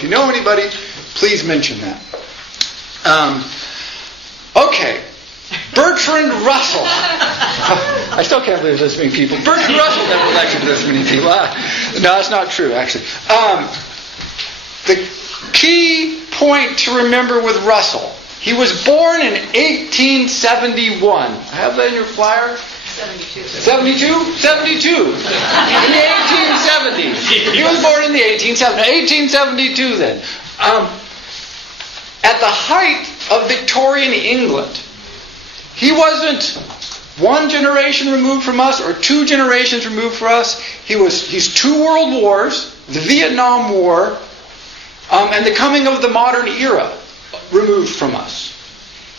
if you know anybody, please mention that. Okay. Bertrand Russell. I still can't believe this many people. Bertrand Russell never lectured this many people. No, that's not true, actually. The key point to remember with Russell, he was born in 1871. I have that in your flyer? 72. 72? 72. In the 1870s. He was born in the 1872 then. At the height of Victorian England, he wasn't one generation removed from us or two generations removed from us. He's two world wars, the Vietnam War, and the coming of the modern era removed from us.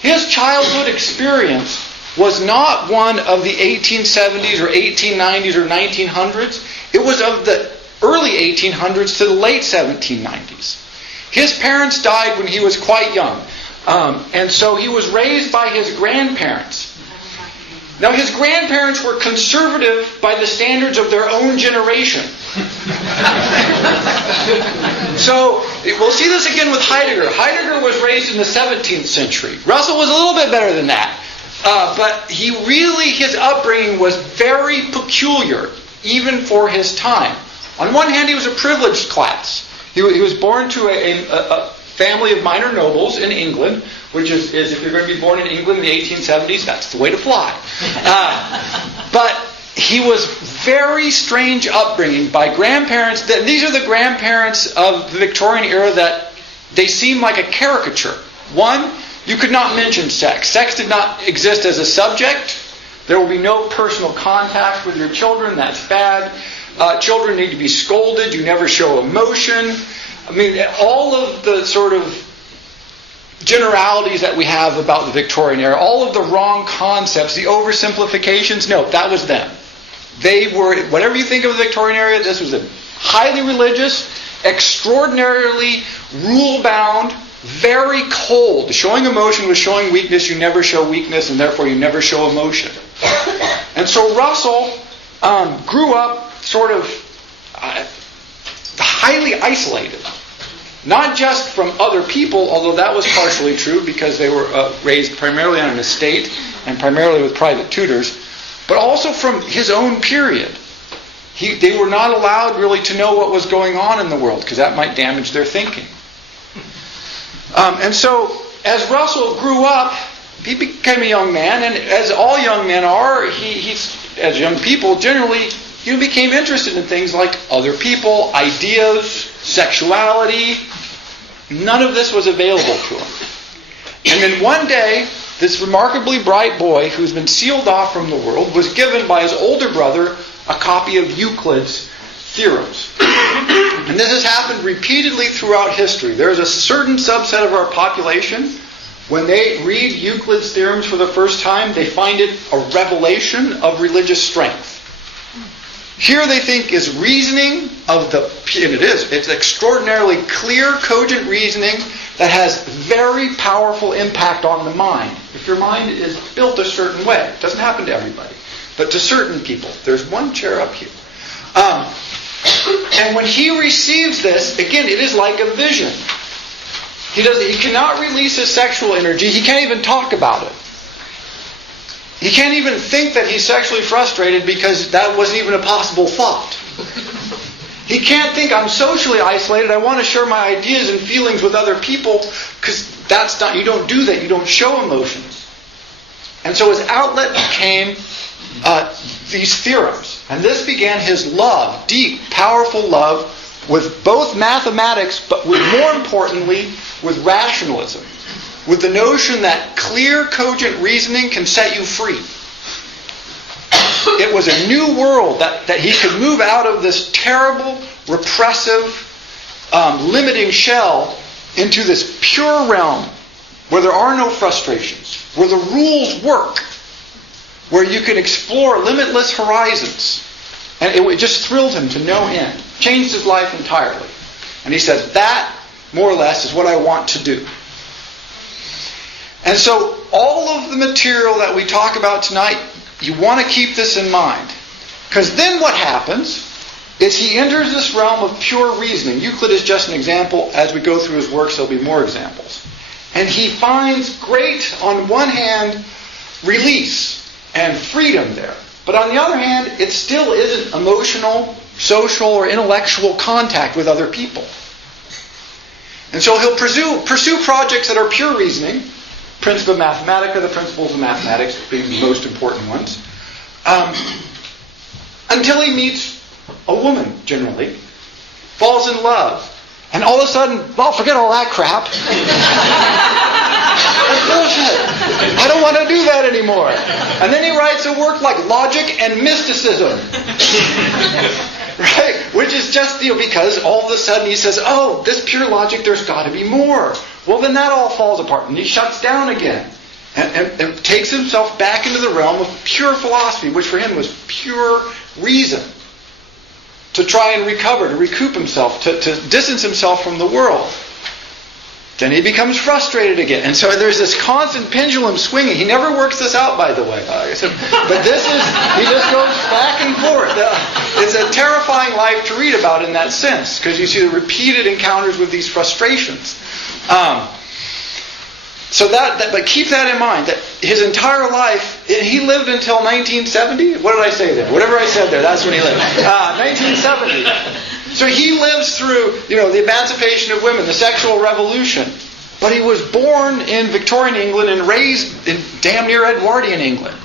His childhood experience was not one of the 1870s or 1890s or 1900s. It was of the early 1800s to the late 1790s. His parents died when he was quite young. And so he was raised by his grandparents. Now his grandparents were conservative by the standards of their own generation. So we'll see this again with Heidegger. Heidegger was raised in the 17th century. Russell was a little bit better than that. But his upbringing was very peculiar, even for his time. On one hand, he was a privileged class. He was born to a family of minor nobles in England, which is if you're going to be born in England in the 1870s, that's the way to fly. But he was very strange upbringing by grandparents. These are the grandparents of the Victorian era that they seem like a caricature. One, you could not mention sex. Sex did not exist as a subject. There will be no personal contact with your children. That's bad. Children need to be scolded. You never show emotion. I mean, all of the sort of generalities that we have about the Victorian era, all of the wrong concepts, the oversimplifications, no, that was them. They were, whatever you think of the Victorian era, this was a highly religious, extraordinarily rule-bound, very cold. Showing emotion was showing weakness. You never show weakness, and therefore you never show emotion. And so Russell grew up sort of highly isolated. Not just from other people, although that was partially true because they were raised primarily on an estate and primarily with private tutors, but also from his own period. They were not allowed really to know what was going on in the world because that might damage their thinking. And so, as Russell grew up, he became a young man, and as all young men are, as young people, generally, he became interested in things like other people, ideas, sexuality. None of this was available to him. And then one day, this remarkably bright boy who's been sealed off from the world was given by his older brother a copy of Euclid's theorems. And this has happened repeatedly throughout history. There is a certain subset of our population, when they read Euclid's theorems for the first time, they find it a revelation of religious strength. Here they think is reasoning and it is. It's extraordinarily clear, cogent reasoning that has very powerful impact on the mind. If your mind is built a certain way, it doesn't happen to everybody, but to certain people. There's one chair up here. And when he receives this, again, it is like a vision. He cannot release his sexual energy. He can't even talk about it. He can't even think that he's sexually frustrated because that wasn't even a possible thought. He can't think, I'm socially isolated, I want to share my ideas and feelings with other people, because you don't do that, you don't show emotions. And so his outlet became these theorems. And this began his love, deep, powerful love, with both mathematics, but more importantly, with rationalism. With the notion that clear, cogent reasoning can set you free. It was a new world that he could move out of this terrible, repressive, limiting shell into this pure realm where there are no frustrations, where the rules work, where you can explore limitless horizons. And it just thrilled him to no end. Changed his life entirely. And he said, that, more or less, is what I want to do. And so all of the material that we talk about tonight, you want to keep this in mind. Because then what happens is he enters this realm of pure reasoning. Euclid is just an example. As we go through his works, there'll be more examples. And he finds great, on one hand, release and freedom there. But on the other hand, it still isn't emotional, social, or intellectual contact with other people. And so he'll pursue projects that are pure reasoning, Principia Mathematica, the principles of mathematics being the most important ones, until he meets a woman, generally, falls in love, and all of a sudden, well, forget all that crap. That's bullshit. I don't want to do that anymore. And then he writes a work like Logic and Mysticism. Right? Which is just, because all of a sudden he says, oh, this pure logic, there's got to be more. Well, then that all falls apart, and he shuts down again. And takes himself back into the realm of pure philosophy, which for him was pure reason. To try and recover, to recoup himself, to distance himself from the world. Then he becomes frustrated again. And so there's this constant pendulum swinging. He never works this out, by the way. But this is, he just goes back and forth. It's a terrifying life to read about in that sense, because you see the repeated encounters with these frustrations. But keep that in mind, that his entire life, he lived until 1970? What did I say there? Whatever I said there, that's when he lived. 1970. So he lives through, the emancipation of women, the sexual revolution. But he was born in Victorian England and raised in damn near Edwardian England.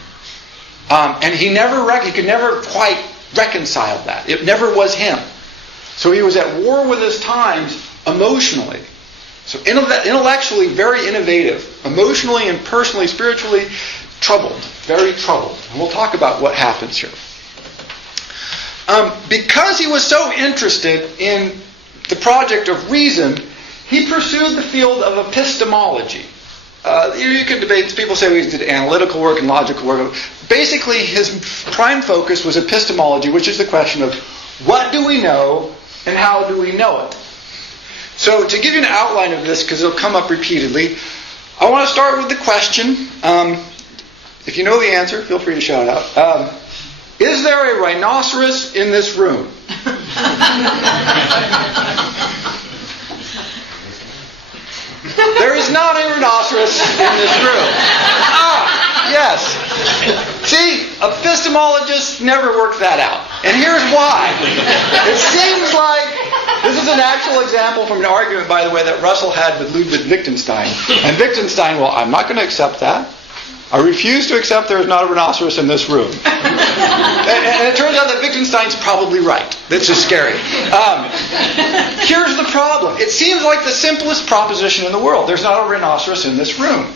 And he could never quite reconcile that. It never was him. So he was at war with his times emotionally. So intellectually very innovative, emotionally and personally, spiritually troubled, very troubled. And we'll talk about what happens here. Because he was so interested in the project of reason, he pursued the field of epistemology. You can debate, people say he did analytical work and logical work. Basically, his prime focus was epistemology, which is the question of what do we know and how do we know it? So to give you an outline of this, because it'll come up repeatedly, I want to start with the question. If you know the answer, feel free to shout out. Is there a rhinoceros in this room? There is not a rhinoceros in this room. Yes. See, epistemologists never work that out. And here's why. It seems like, this is an actual example from an argument, by the way, that Russell had with Ludwig Wittgenstein. And Wittgenstein, well, I'm not going to accept that. I refuse to accept there is not a rhinoceros in this room. And it turns out that Wittgenstein's probably right. That's just scary. Here's the problem. It seems like the simplest proposition in the world. There's not a rhinoceros in this room.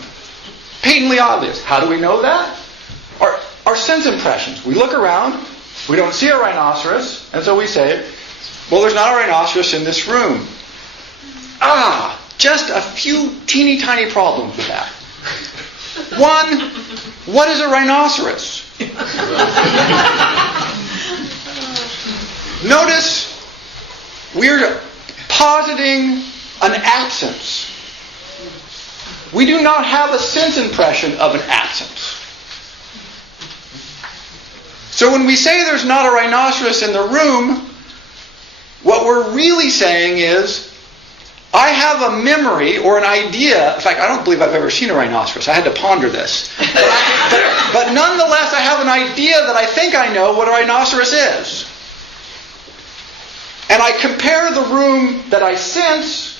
Patently obvious. How do we know that? Our sense impressions. We look around, we don't see a rhinoceros, and so we say, well, there's not a rhinoceros in this room. Just a few teeny tiny problems with that. One, what is a rhinoceros? Notice we're positing an absence. We do not have a sense impression of an absence. So when we say there's not a rhinoceros in the room, what we're really saying is, I have a memory or an idea. In fact, I don't believe I've ever seen a rhinoceros. I had to ponder this. But nonetheless, I have an idea that I think I know what a rhinoceros is. And I compare the room that I sense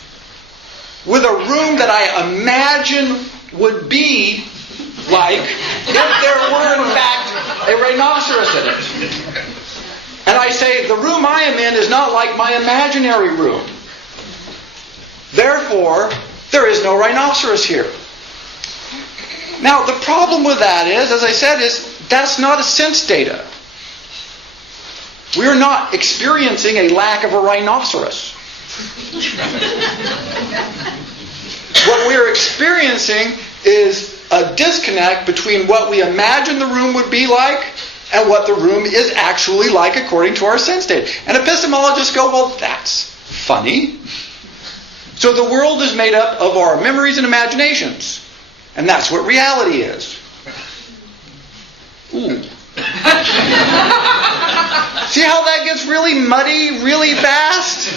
with a room that I imagine would be like if there were, in fact, a rhinoceros in it. And I say, the room I am in is not like my imaginary room. Therefore, there is no rhinoceros here. Now, the problem with that is, as I said, that's not a sense data. We're not experiencing a lack of a rhinoceros. What we're experiencing is a disconnect between what we imagine the room would be like and what the room is actually like according to our sense data. And epistemologists go, well, that's funny. So the world is made up of our memories and imaginations. And that's what reality is. Ooh. See how that gets really muddy really fast?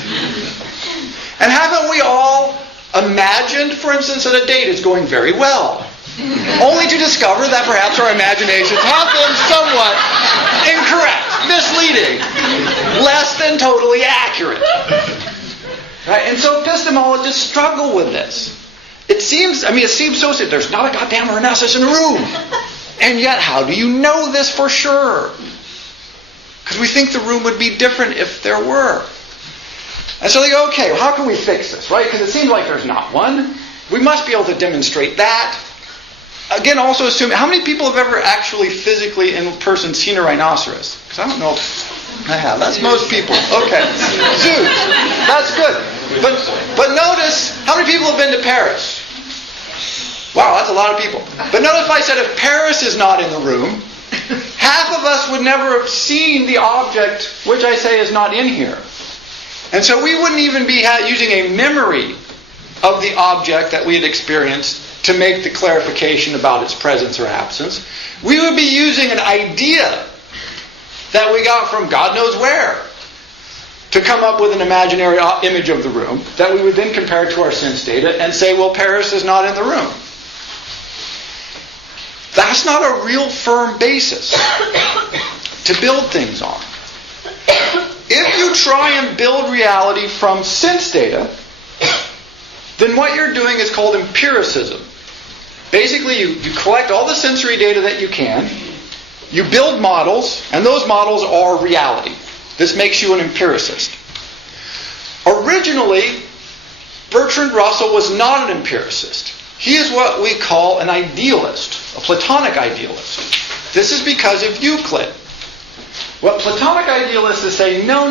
And haven't we all imagined, for instance, that a date is going very well, only to discover that perhaps our imaginations have been somewhat incorrect, misleading, less than totally accurate. Right? And so epistemologists struggle with this. It seems so simple. There's not a goddamn Renaissance in the room. And yet, how do you know this for sure? Because we think the room would be different if there were. And so they go, okay, well, how can we fix this, right? Because it seems like there's not one. We must be able to demonstrate that. Again, also assuming, how many people have ever actually physically in person seen a rhinoceros? Because I don't know if I have. That's most people. Okay. Zoos. That's good. But notice, how many people have been to Paris? Wow, that's a lot of people. But notice if I said if Paris is not in the room, half of us would never have seen the object which I say is not in here. And so we wouldn't even be using a memory of the object that we had experienced to make the clarification about its presence or absence. We would be using an idea that we got from God knows where to come up with an imaginary image of the room that we would then compare to our sense data and say, well, Paris is not in the room. That's not a real firm basis to build things on. If you try and build reality from sense data, then what you're doing is called empiricism. Basically, you collect all the sensory data that you can, you build models, and those models are reality. This makes you an empiricist. Originally, Bertrand Russell was not an empiricist. He is what we call an idealist, a Platonic idealist. This is because of Euclid. What Platonic idealists say, no.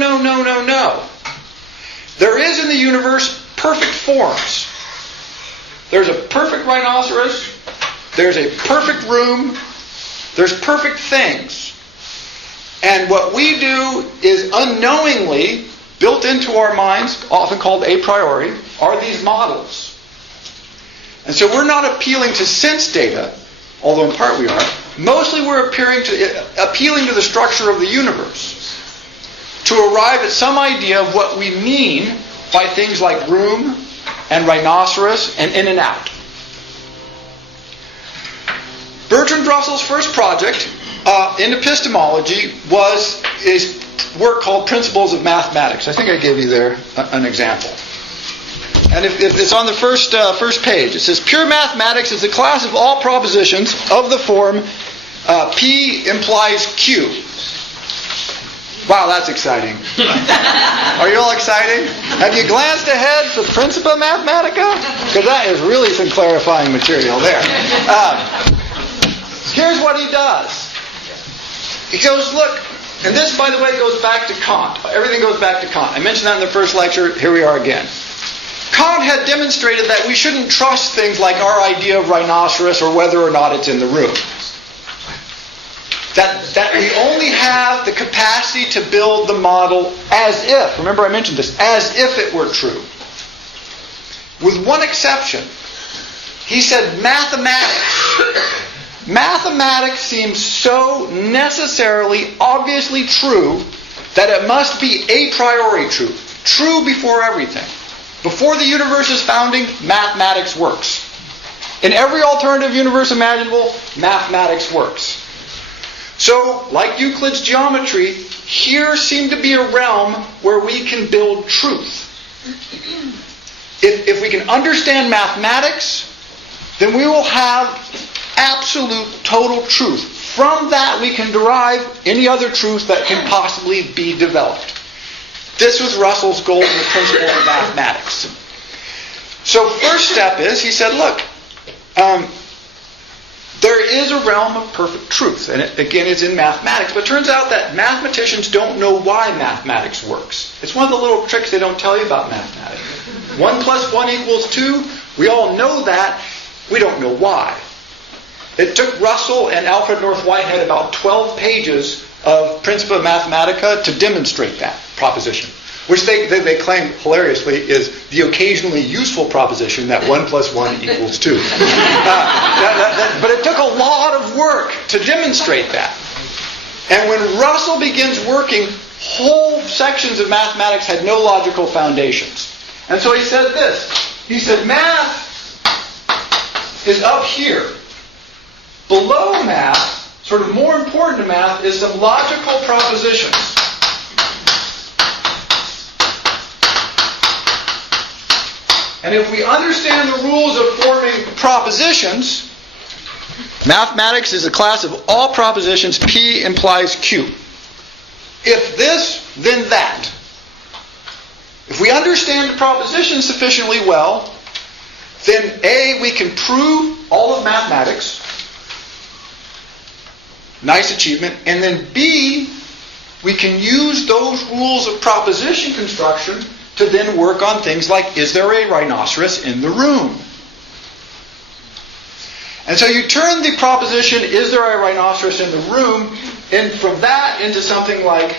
There is in the universe perfect forms. There's a perfect rhinoceros. There's a perfect room. There's perfect things. And what we do is unknowingly, built into our minds, often called a priori, are these models. And so we're not appealing to sense data, although in part we are. Mostly we're appealing to the structure of the universe to arrive at some idea of what we mean by things like room and rhinoceros and in and out. Bertrand Russell's first project in epistemology was his work called Principles of Mathematics. I think I gave you there an example. And if it's on the first page, it says, pure mathematics is the class of all propositions of the form P implies Q. Wow, that's exciting. Are you all excited? Have you glanced ahead for Principia Mathematica? Because that is really some clarifying material there. Here's what he does. He goes, look, and this, by the way, goes back to Kant. Everything goes back to Kant. I mentioned that in the first lecture. Here we are again. Kant had demonstrated that we shouldn't trust things like our idea of rhinoceros or whether or not it's in the room. That we only have the capacity to build the model as if, remember I mentioned this, as if it were true. With one exception. He said mathematics. Mathematics seems so necessarily, obviously true that it must be a priori true. True before everything. Before the universe's founding, mathematics works. In every alternative universe imaginable, mathematics works. So, like Euclid's geometry, here seemed to be a realm where we can build truth. If we can understand mathematics, then we will have absolute, total truth. From that we can derive any other truth that can possibly be developed. This was Russell's goal in the Principle of Mathematics. So first step is, he said, look, there is a realm of perfect truth. And again, it's in mathematics. But it turns out that mathematicians don't know why mathematics works. It's one of the little tricks they don't tell you about mathematics. 1 + 1 = 2. We all know that. We don't know why. It took Russell and Alfred North Whitehead about 12 pages of Principia Mathematica to demonstrate that proposition, which they claim hilariously is the occasionally useful proposition that 1 + 1 = 2. But it took a lot of work to demonstrate that. And when Russell begins working, whole sections of mathematics had no logical foundations. And so he said this. He said, math is up here. Below math, sort of more important to math, is some logical propositions. And if we understand the rules of forming propositions, mathematics is a class of all propositions. P implies Q. If this, then that. If we understand the proposition sufficiently well, then A, we can prove all of mathematics. Nice achievement. And then B, we can use those rules of proposition construction to then work on things like, is there a rhinoceros in the room? And so you turn the proposition, is there a rhinoceros in the room, and from that into something like,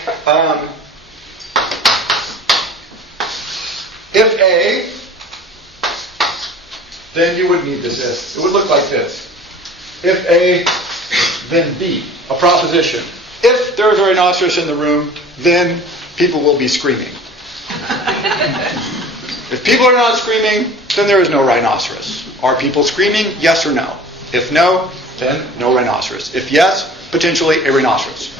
if A, then you would need this if. It would look like this. If A, then B, a proposition. If there is a rhinoceros in the room, then people will be screaming. If people are not screaming, then there is no rhinoceros. Are people screaming? Yes or no? If no, then no rhinoceros. If yes, potentially a rhinoceros.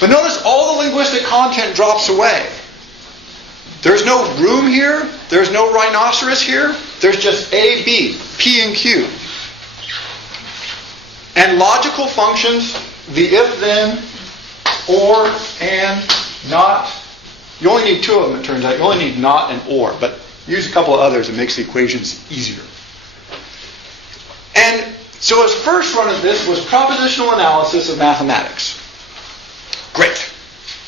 But notice all the linguistic content drops away. There's no room here. There's no rhinoceros here. There's just A, B, P, and Q. And logical functions, the if, then, or, and, not. You only need two of them, it turns out. You only need not and or. But use a couple of others. It makes the equations easier. And so his first run of this was propositional analysis of mathematics. Great.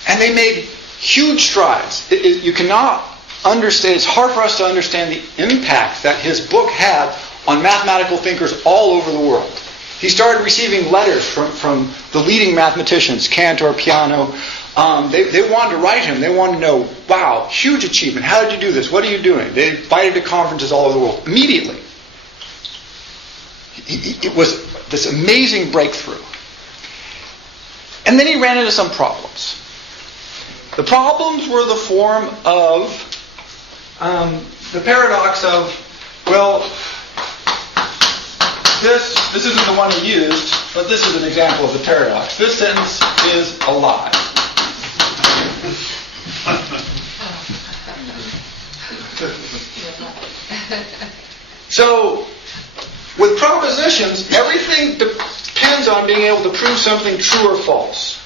And they made huge strides. You cannot understand, it's hard for us to understand the impact that his book had on mathematical thinkers all over the world. He started receiving letters from the leading mathematicians, Cantor, Peano. They wanted to write him. They wanted to know, wow, huge achievement. How did you do this? What are you doing? They invited to conferences all over the world. Immediately. It was this amazing breakthrough. And then he ran into some problems. The problems were the form of the paradox of, well, this isn't the one he used, but this is an example of the paradox. This sentence is a lie. So, with propositions, everything depends on being able to prove something true or false.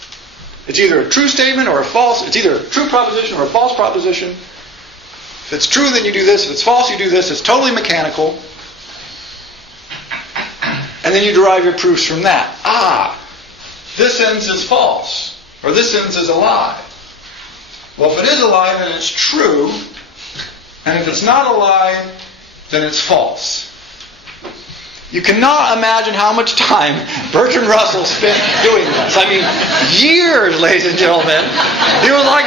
It's either a true statement or a false. It's either a true proposition or a false proposition. If it's true, then you do this. If it's false, you do this. It's totally mechanical. And then you derive your proofs from that. This sentence is false. Or this sentence is a lie. Well, if it is a lie, then it's true. And if it's not a lie, then it's false. You cannot imagine how much time Bertrand Russell spent doing this. I mean, years, ladies and gentlemen. He was like,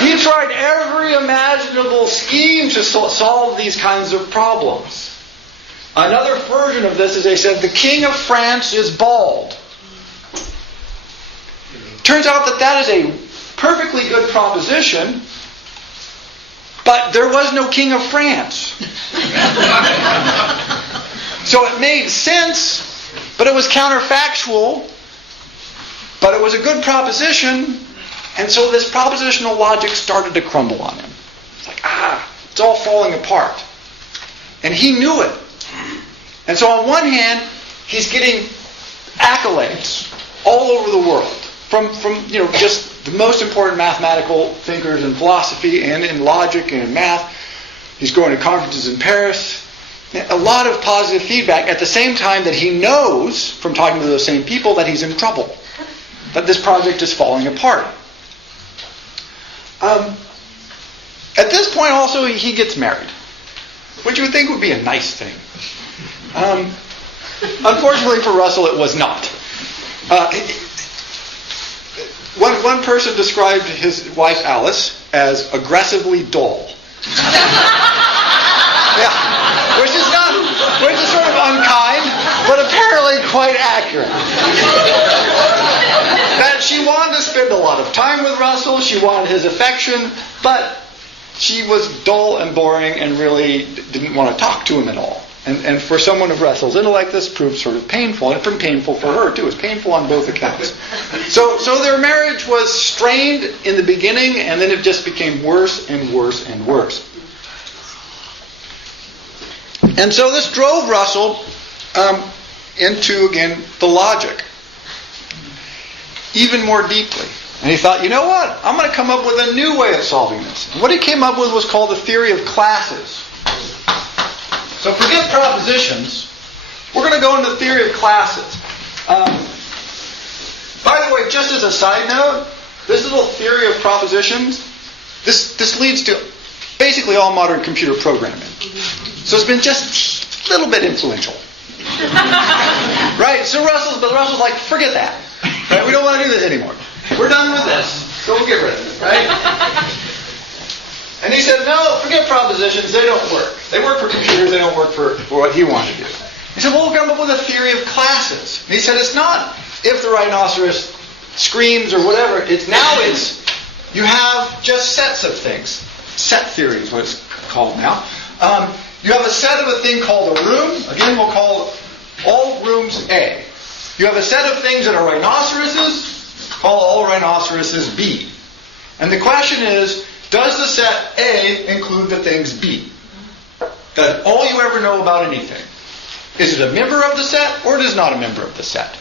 He tried every imaginable scheme to solve these kinds of problems. Another version of this is they said, the king of France is bald. Turns out that is a perfectly good proposition, but there was no king of France. So it made sense, but it was counterfactual, but it was a good proposition, and so this propositional logic started to crumble on him. It's like, it's all falling apart. And he knew it. And so on one hand, he's getting accolades all over the world from just the most important mathematical thinkers in philosophy and in logic and in math. He's going to conferences in Paris. A lot of positive feedback at the same time that he knows from talking to those same people that he's in trouble. That this project is falling apart. At this point also he gets married, which you would think would be a nice thing. Unfortunately for Russell it was not. One person described his wife Alice as aggressively dull. Yeah, which is sort of unkind, but apparently quite accurate. She wanted to spend a lot of time with Russell. She wanted his affection, but she was dull and boring and really didn't want to talk to him at all. And for someone of Russell's intellect, this proved sort of painful. And it's painful for her, too. It was painful on both accounts. So their marriage was strained in the beginning, and then it just became worse and worse and worse. And so this drove Russell into, again, the logic, even more deeply. And he thought, you know what? I'm going to come up with a new way of solving this. And what he came up with was called the theory of classes. So forget propositions. We're going to go into the theory of classes. By the way, just as a side note, this little theory of propositions, this leads to basically all modern computer programming. So it's been just a little bit influential. Right? So Russell's like, forget that. Right? We don't want to do this anymore. We're done with this. So we'll get rid of it. Right? And he said, no, forget propositions. They don't work. They work for computers. They don't work for what he wanted to do. He said, well, we'll come up with a theory of classes. And he said, it's not if the rhinoceros screams or whatever. It's you have just sets of things. Set theory is what it's called now. You have a set of a thing called a room. Again, we'll call all rooms A. You have a set of things that are rhinoceroses. Call all rhinoceroses B. And the question is, does the set A include the things B? That's all you ever know about anything. Is it a member of the set or it is not a member of the set?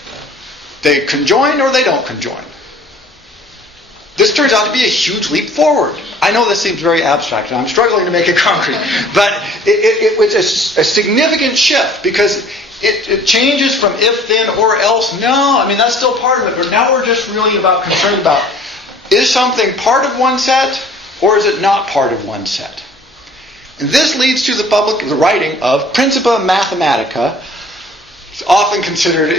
They conjoin or they don't conjoin. This turns out to be a huge leap forward. I know this seems very abstract, and I'm struggling to make it concrete. But it was a significant shift because it changes from if, then, or else. No, I mean, that's still part of it. But now we're just really concerned about, is something part of one set or is it not part of one set? And this leads to the writing of Principia Mathematica. It's often considered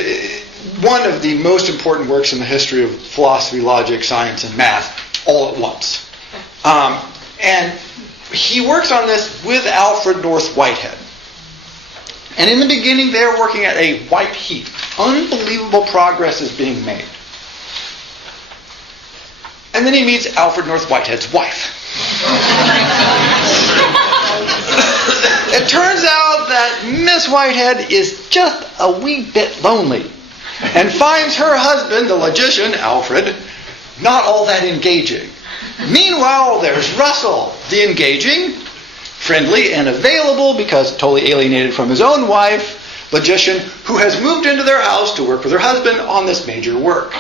one of the most important works in the history of philosophy, logic, science, and math, all at once. And he works on this with Alfred North Whitehead. And in the beginning, they're working at a white heat. Unbelievable progress is being made. And then he meets Alfred North Whitehead's wife. It turns out that Miss Whitehead is just a wee bit lonely and finds her husband, the logician, Alfred, not all that engaging. Meanwhile, there's Russell, the engaging, friendly, and available because totally alienated from his own wife, logician, who has moved into their house to work with her husband on this major work.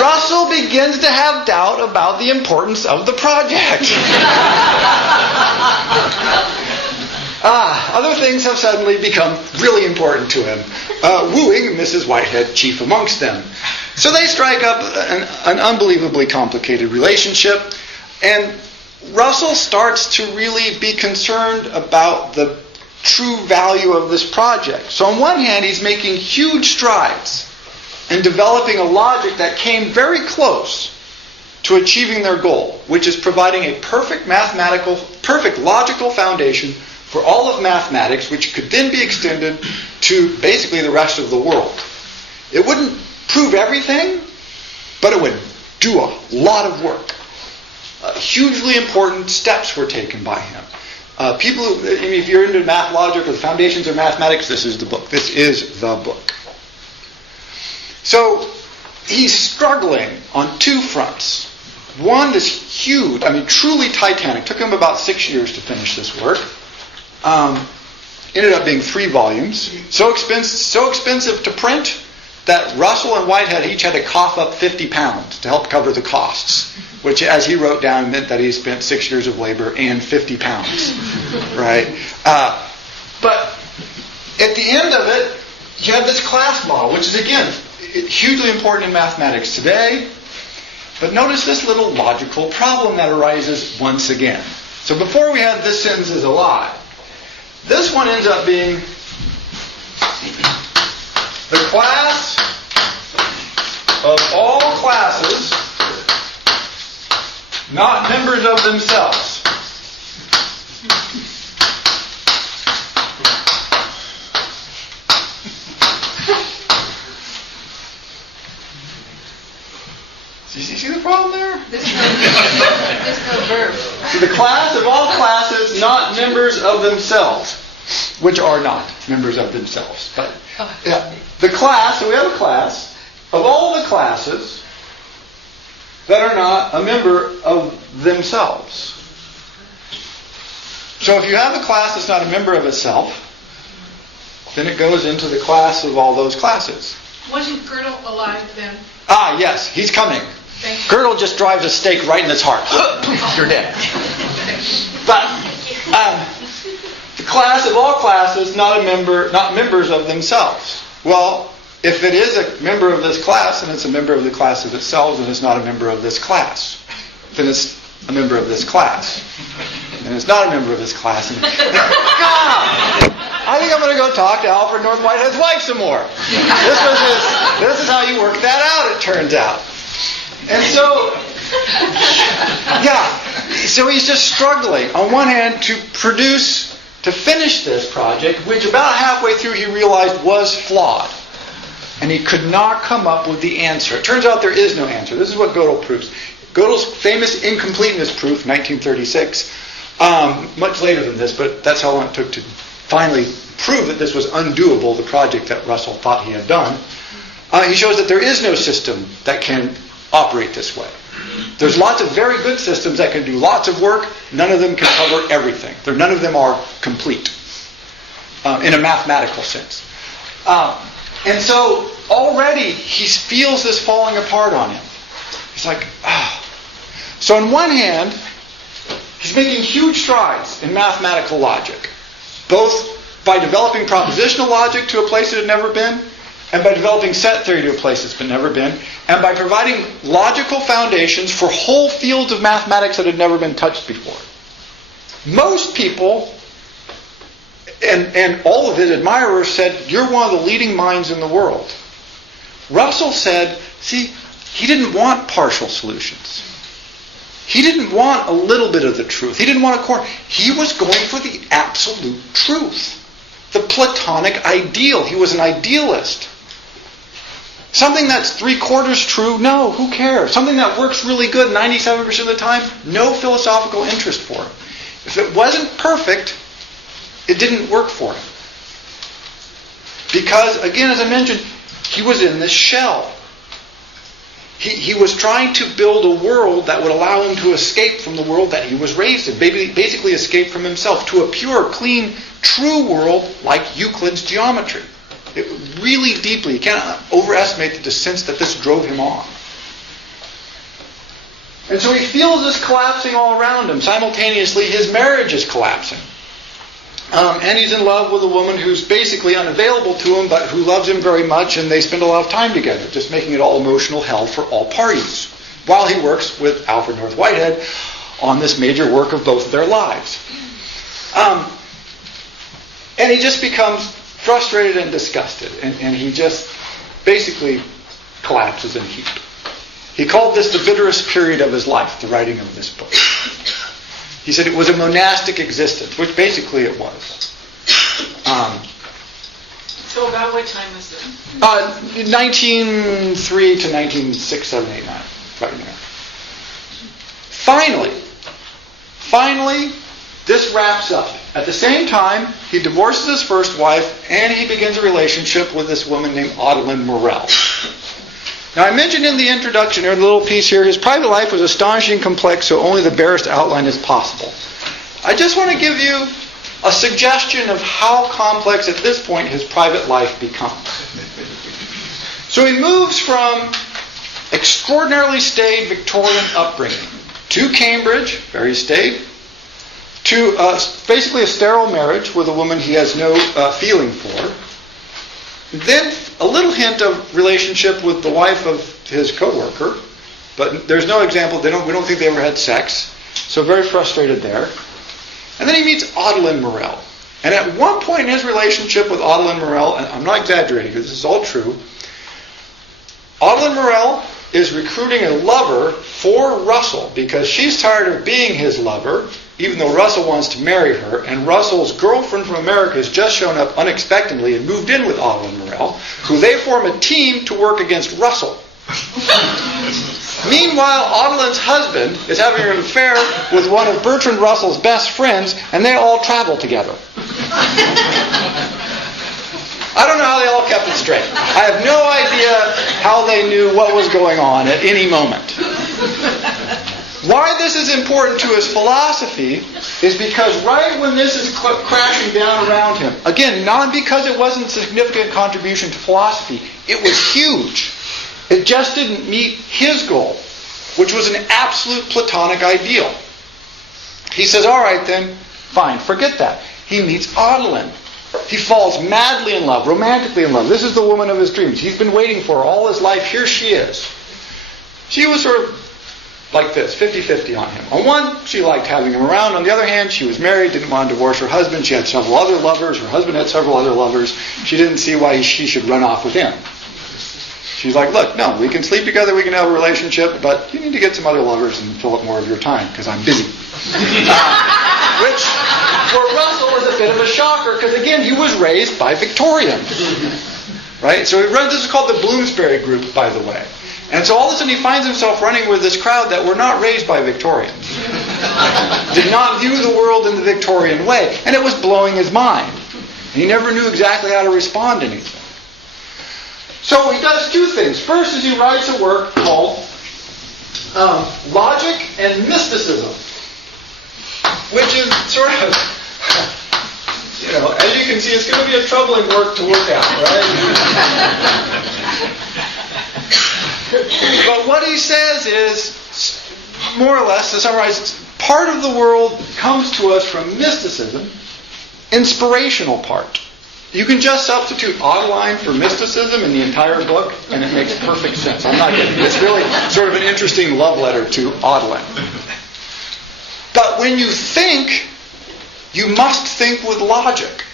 Russell begins to have doubt about the importance of the project. Other things have suddenly become really important to him. Wooing Mrs. Whitehead chief amongst them. So they strike up an unbelievably complicated relationship. And Russell starts to really be concerned about the true value of this project. So on one hand, he's making huge strides in developing a logic that came very close to achieving their goal, which is providing a perfect logical foundation for all of mathematics, which could then be extended to basically the rest of the world. It wouldn't prove everything, but it would do a lot of work. Hugely important steps were taken by him. If you're into math logic or the foundations of mathematics, this is the book. This is the book. So he's struggling on two fronts. One, this huge, truly titanic. Took him about 6 years to finish this work. Ended up being 3 volumes. So expensive to print that Russell and Whitehead each had to cough up 50 pounds to help cover the costs, which, as he wrote down, meant that he spent 6 years of labor and 50 pounds. Right? But at the end of it, you have this class model, which is, again, hugely important in mathematics today. But notice this little logical problem that arises once again. So before we had this sentence is a lie, this one ends up being the class of all classes not members of themselves. see the problem there? There's no verb. So the class of all classes not members of themselves, which are not members of themselves. But yeah, the class, so we have a class of all the classes that are not a member of themselves. So if you have a class that's not a member of itself, then it goes into the class of all those classes. Wasn't Gödel alive then? Ah, yes, he's coming. Gödel just drives a stake right in its heart. You're dead. But the class of all classes, not members of themselves. Well, if it is a member of this class, and it's a member of the class of itself, then it's not a member of this class. Then it's a member of this class. And it's not a member of this class. And, God! I think I'm going to go talk to Alfred North Whitehead's wife some more. This is how you work that out, it turns out. And so, so he's just struggling, on one hand, to finish this project, which about halfway through he realized was flawed. And he could not come up with the answer. It turns out there is no answer. This is what Gödel proves. Gödel's famous incompleteness proof, 1936, much later than this, but that's how long it took to finally prove that this was undoable, the project that Russell thought he had done. He shows that there is no system that can operate this way. There's lots of very good systems that can do lots of work. None of them can cover everything. None of them are complete in a mathematical sense. And so already he feels this falling apart on him. He's like, ah. So on one hand, he's making huge strides in mathematical logic, both by developing propositional logic to a place it had never been, and by developing set theory to a place it's never been, and by providing logical foundations for whole fields of mathematics that had never been touched before. Most people, and all of his admirers, said, you're one of the leading minds in the world. Russell said, see, he didn't want partial solutions. He didn't want a little bit of the truth. He didn't want a corner. He was going for the absolute truth. The Platonic ideal. He was an idealist. Something that's 3/4 true, no, who cares? Something that works really good 97% of the time, no philosophical interest for him. If it wasn't perfect, it didn't work for him. Because, again, as I mentioned, he was in this shell. He was trying to build a world that would allow him to escape from the world that he was raised in. Basically escape from himself to a pure, clean, true world like Euclid's geometry. It really deeply, you can't overestimate the sense that this drove him on. And so he feels this collapsing all around him. Simultaneously, his marriage is collapsing. And he's in love with a woman who's basically unavailable to him, but who loves him very much, and they spend a lot of time together, just making it all emotional hell for all parties, while he works with Alfred North Whitehead on this major work of both of their lives. And he just becomes frustrated and disgusted, and he just basically collapses in a heap. He called this the bitterest period of his life, the writing of this book. He said it was a monastic existence, which basically it was. So about what time was it? 1903 to 1906, 7, 8, 9. Right in there. Finally, this wraps up. At the same time, he divorces his first wife, and he begins a relationship with this woman named Adeline Morel. Now, I mentioned in the introduction, or the little piece here, his private life was astonishingly complex, so only the barest outline is possible. I just want to give you a suggestion of how complex at this point his private life becomes. So he moves from extraordinarily staid Victorian upbringing to Cambridge, very staid, to basically a sterile marriage with a woman he has no feeling for. Then a little hint of relationship with the wife of his co-worker, but there's no example. We don't think they ever had sex, so very frustrated there. And then he meets Adeline Morel. And at one point in his relationship with Adeline Morel, and I'm not exaggerating because this is all true, Adeline Morel is recruiting a lover for Russell because she's tired of being his lover, even though Russell wants to marry her, and Russell's girlfriend from America has just shown up unexpectedly and moved in with Adeline Morel, who they form a team to work against Russell. Meanwhile, Audelin's husband is having an affair with one of Bertrand Russell's best friends, and they all travel together. I don't know how they all kept it straight. I have no idea how they knew what was going on at any moment. Why this is important to his philosophy is because right when this is crashing down around him, again, not because it wasn't a significant contribution to philosophy, it was huge. It just didn't meet his goal, which was an absolute Platonic ideal. He says, all right then, fine, forget that. He meets Audelin. He falls madly in love, romantically in love. This is the woman of his dreams. He's been waiting for her all his life. Here she is. She was sort of like this, 50-50 on him. On one, she liked having him around. On the other hand, she was married, didn't want to divorce her husband. She had several other lovers. Her husband had several other lovers. She didn't see why she should run off with him. She's like, look, no, we can sleep together, we can have a relationship, but you need to get some other lovers and fill up more of your time, because I'm busy. Which, for Russell, was a bit of a shocker, because again, he was raised by Victorians. Right? So this is called the Bloomsbury group, by the way. And so all of a sudden he finds himself running with this crowd that were not raised by Victorians. Did not view the world in the Victorian way. And it was blowing his mind. And he never knew exactly how to respond to anything. So he does two things. First is he writes a work called Logic and Mysticism, which is sort of, as you can see, it's going to be a troubling work to work out, right? But what he says is, more or less, to summarize, part of the world comes to us from mysticism, inspirational part. You can just substitute Audeline for mysticism in the entire book, and it makes perfect sense. I'm not kidding. It's really sort of an interesting love letter to Audeline. But when you think, you must think with logic.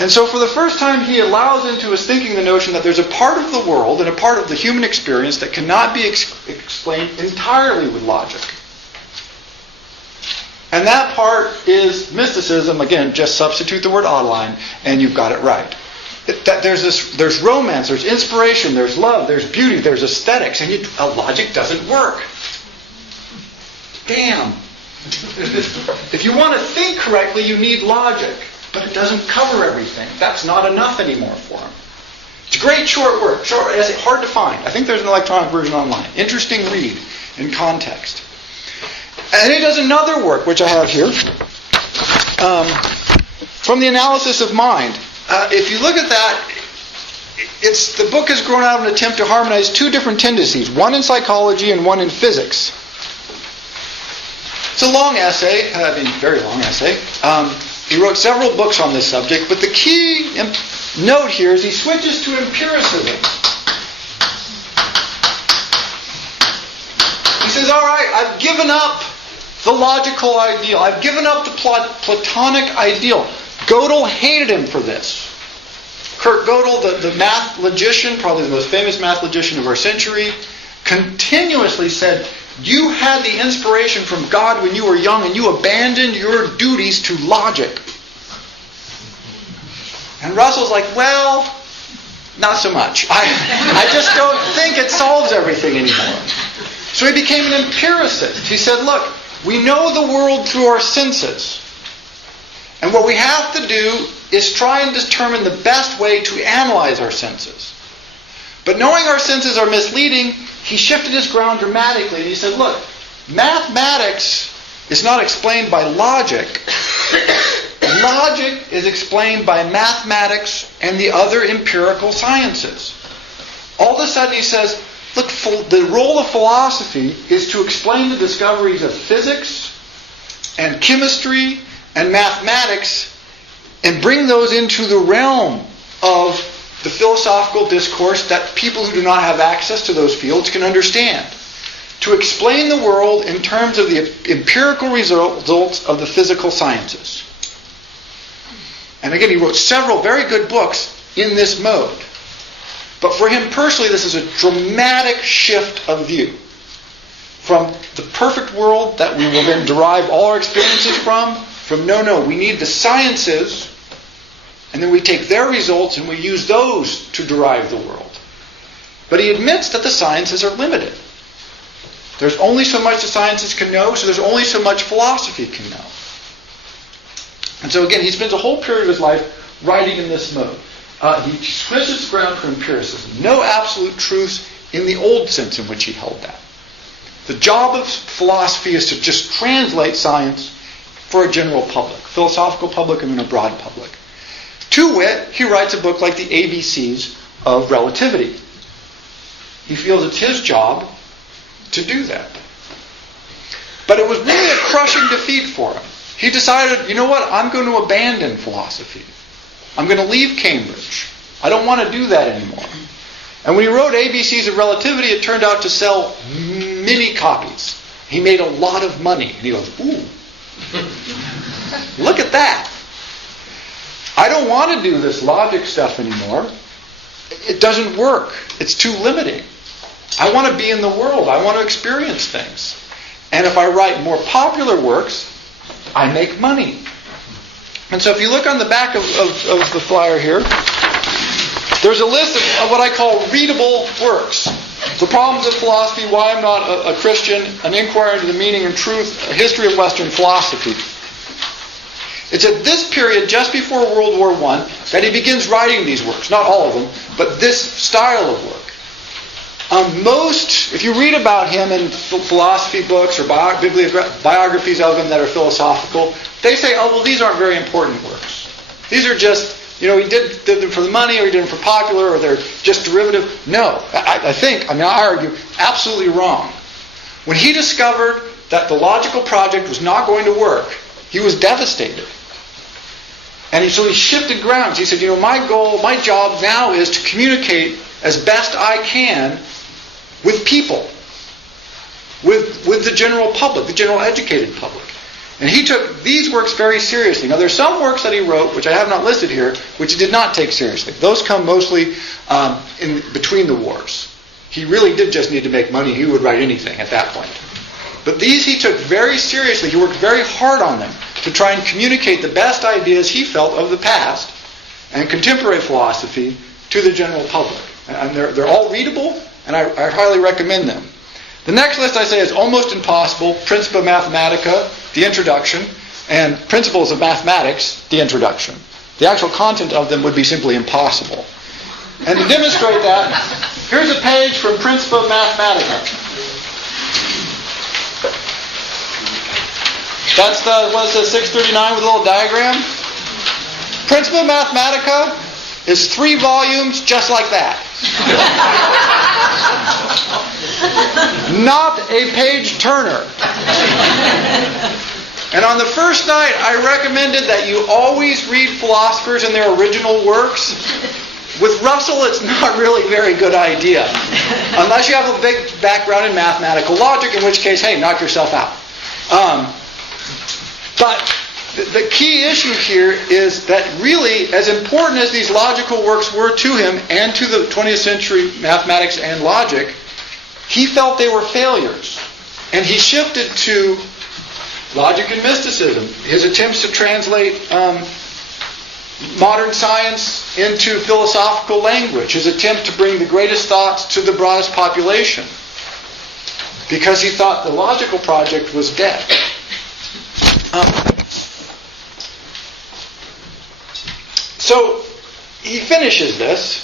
And so for the first time, he allows into his thinking the notion that there's a part of the world and a part of the human experience that cannot be explained entirely with logic. And that part is mysticism. Again, just substitute the word Audeline, and you've got it right. There's romance, there's inspiration, there's love, there's beauty, there's aesthetics, and logic doesn't work. Damn. If you want to think correctly, you need logic. But it doesn't cover everything. That's not enough anymore for him. It's a great short work. It's hard to find. I think there's an electronic version online. Interesting read in context. And he does another work, which I have here, from the Analysis of Mind. If you look at that, the book has grown out of an attempt to harmonize two different tendencies, one in psychology and one in physics. It's a long essay, very long essay. He wrote several books on this subject, but the key note here is he switches to empiricism. He says, all right, I've given up the logical ideal. I've given up the Platonic ideal. Gödel hated him for this. Kurt Gödel, the math logician, probably the most famous math logician of our century, continuously said, you had the inspiration from God when you were young and you abandoned your duties to logic. And Russell's like, well, not so much. I just don't think it solves everything anymore. So he became an empiricist. He said, look, we know the world through our senses. And what we have to do is try and determine the best way to analyze our senses. But knowing our senses are misleading, he shifted his ground dramatically. And he said, look, mathematics is not explained by logic. Logic is explained by mathematics and the other empirical sciences. All of a sudden he says, look, the role of philosophy is to explain the discoveries of physics and chemistry and mathematics and bring those into the realm of the philosophical discourse that people who do not have access to those fields can understand. To explain the world in terms of the empirical results of the physical sciences. And again, he wrote several very good books in this mode. But for him personally, this is a dramatic shift of view. From the perfect world that we will then derive all our experiences from no, we need the sciences, and then we take their results and we use those to derive the world. But he admits that the sciences are limited. There's only so much the sciences can know, so there's only so much philosophy can know. And so again, he spends a whole period of his life writing in this mode. He switches ground for empiricism. No absolute truths in the old sense in which he held that. The job of philosophy is to just translate science for a general public, philosophical public and a broad public. To wit, he writes a book like the ABCs of Relativity. He feels it's his job to do that. But it was really a crushing defeat for him. He decided, you know what, I'm going to abandon philosophy. I'm going to leave Cambridge. I don't want to do that anymore. And when he wrote ABCs of Relativity, it turned out to sell many copies. He made a lot of money. And he goes, ooh, look at that. I don't want to do this logic stuff anymore. It doesn't work. It's too limiting. I want to be in the world. I want to experience things. And if I write more popular works, I make money. And so if you look on the back of the flyer here, there's a list of what I call readable works. The Problems of Philosophy, Why I'm Not a Christian, An Inquiry into the Meaning and Truth, A History of Western Philosophy. It's at this period, just before World War I, that he begins writing these works. Not all of them, but this style of work. If you read about him in philosophy books or biographies of him that are philosophical, they say, oh, well, these aren't very important works. These are just, he did them for the money, or he did them for popular, or they're just derivative. No, I argue, absolutely wrong. When he discovered that the logical project was not going to work, he was devastated. And so he shifted grounds. He said, my goal, my job now is to communicate as best I can with people, with the general public, the general educated public. And he took these works very seriously. Now, there's some works that he wrote, which I have not listed here, which he did not take seriously. Those come mostly in between the wars. He really did just need to make money. He would write anything at that point. But these he took very seriously. He worked very hard on them to try and communicate the best ideas he felt of the past and contemporary philosophy to the general public. And they're all readable, and I highly recommend them. The next list I say is almost impossible. Principia Mathematica, the introduction, and Principles of Mathematics, the introduction. The actual content of them would be simply impossible. And to demonstrate that, here's a page from Principia Mathematica. That's the 639 with a little diagram. Principia Mathematica is 3 volumes just like that. Not a page turner. And on the first night, I recommended that you always read philosophers in their original works. With Russell, it's not really a very good idea. Unless you have a big background in mathematical logic, in which case, hey, knock yourself out. But the key issue here is that really, as important as these logical works were to him and to the 20th century mathematics and logic, he felt they were failures. And he shifted to logic and mysticism. His attempts to translate modern science into philosophical language. His attempt to bring the greatest thoughts to the broadest population. Because he thought the logical project was dead. So he finishes this,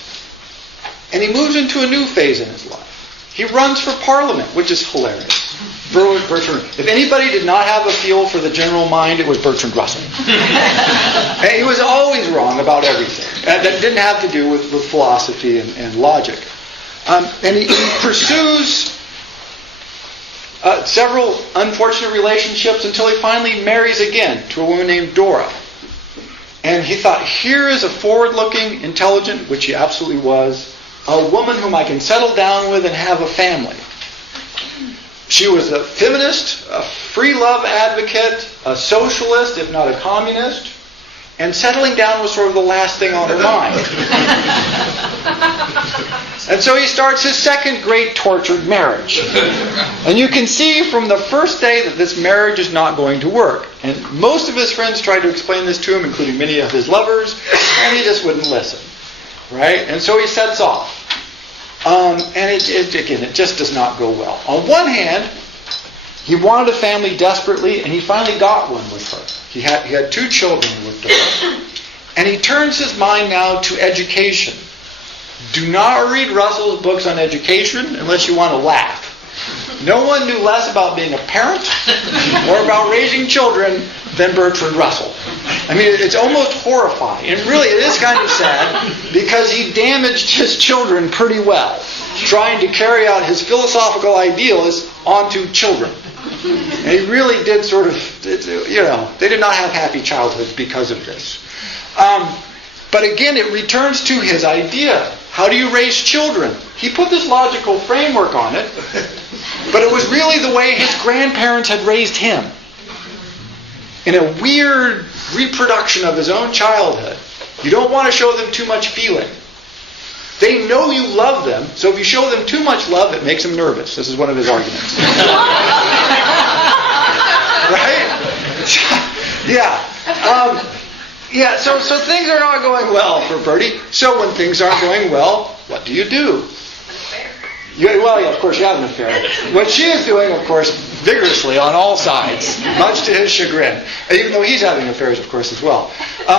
and he moves into a new phase in his life. He runs for Parliament, which is hilarious. Bertrand. If anybody did not have a feel for the general mind, it was Bertrand Russell. And he was always wrong about everything. That didn't have to do with philosophy and logic. And he pursues several unfortunate relationships until he finally marries again to a woman named Dora. And he thought, here is a forward-looking, intelligent, which he absolutely was, a woman whom I can settle down with and have a family. She was a feminist, a free love advocate, a socialist, if not a communist, and settling down was sort of the last thing on her mind. And so he starts his second great tortured marriage. And you can see from the first day that this marriage is not going to work. And most of his friends tried to explain this to him, including many of his lovers, and he just wouldn't listen. Right? And so he sets off. And it just does not go well. On one hand, he wanted a family desperately, and he finally got one with her. He had 2 children with her. And he turns his mind now to education. Do not read Russell's books on education unless you want to laugh. No one knew less about being a parent or about raising children than Bertrand Russell. I mean, it's almost horrifying. And really, it is kind of sad because he damaged his children pretty well, trying to carry out his philosophical ideals onto children. And he really did sort of, they did not have happy childhoods because of this. But again, it returns to his idea. How do you raise children? He put this logical framework on it, but it was really the way his grandparents had raised him. In a weird reproduction of his own childhood. You don't want to show them too much feeling. They know you love them, so if you show them too much love, it makes them nervous. This is one of his arguments. Right? Yeah. So things are not going well for Bertie. So when things aren't going well, what do? Of course, you have an affair. What she is doing, of course, vigorously on all sides, much to his chagrin. Even though he's having affairs, of course, as well.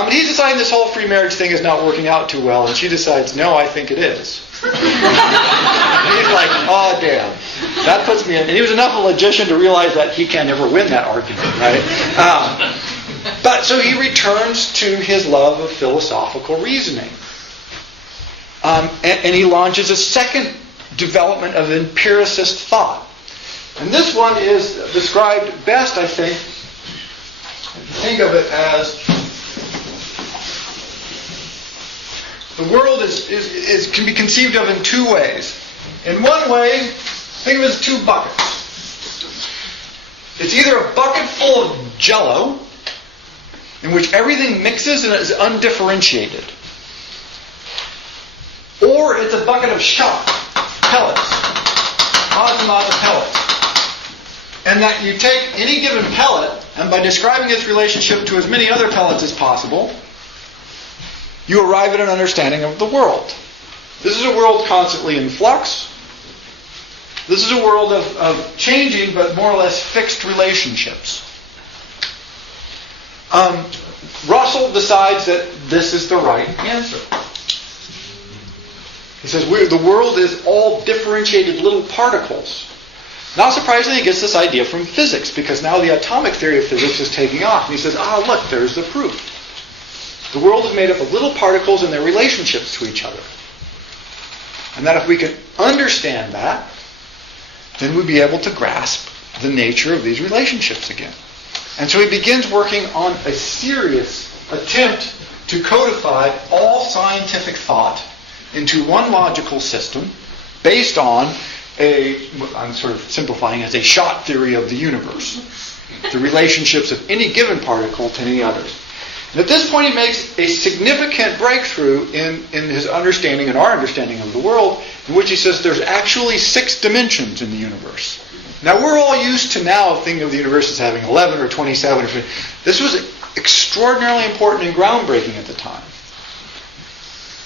He's deciding this whole free marriage thing is not working out too well, and she decides, no, I think it is. And he's like, oh, damn. That puts me in. And he was enough of a logician to realize that he can't ever win that argument, right? But so he returns to his love of philosophical reasoning. And he launches a second development of empiricist thought. And this one is described best, I think, think of it as the world can be conceived of in 2 ways. In one way, think of it as 2 buckets. It's either a bucket full of Jell-O, in which everything mixes and is undifferentiated, or it's a bucket of shot, pellets, lots and lots of pellets. And that you take any given pellet, and by describing its relationship to as many other pellets as possible, you arrive at an understanding of the world. This is a world constantly in flux. This is a world of changing but more or less fixed relationships. Russell decides that this is the right answer. He says the world is all differentiated little particles. Not surprisingly, he gets this idea from physics, because now the atomic theory of physics is taking off. And he says, look, there's the proof. The world is made up of little particles and their relationships to each other. And that if we can understand that, then we'll be able to grasp the nature of these relationships again. And so he begins working on a serious attempt to codify all scientific thought into one logical system based on I'm sort of simplifying, as a shot theory of the universe. The relationships of any given particle to any others. And at this point he makes a significant breakthrough in his understanding and our understanding of the world, in which he says there's actually 6 dimensions in the universe. Now we're all used to now thinking of the universe as having 11 or 27 or 50. This was extraordinarily important and groundbreaking at the time.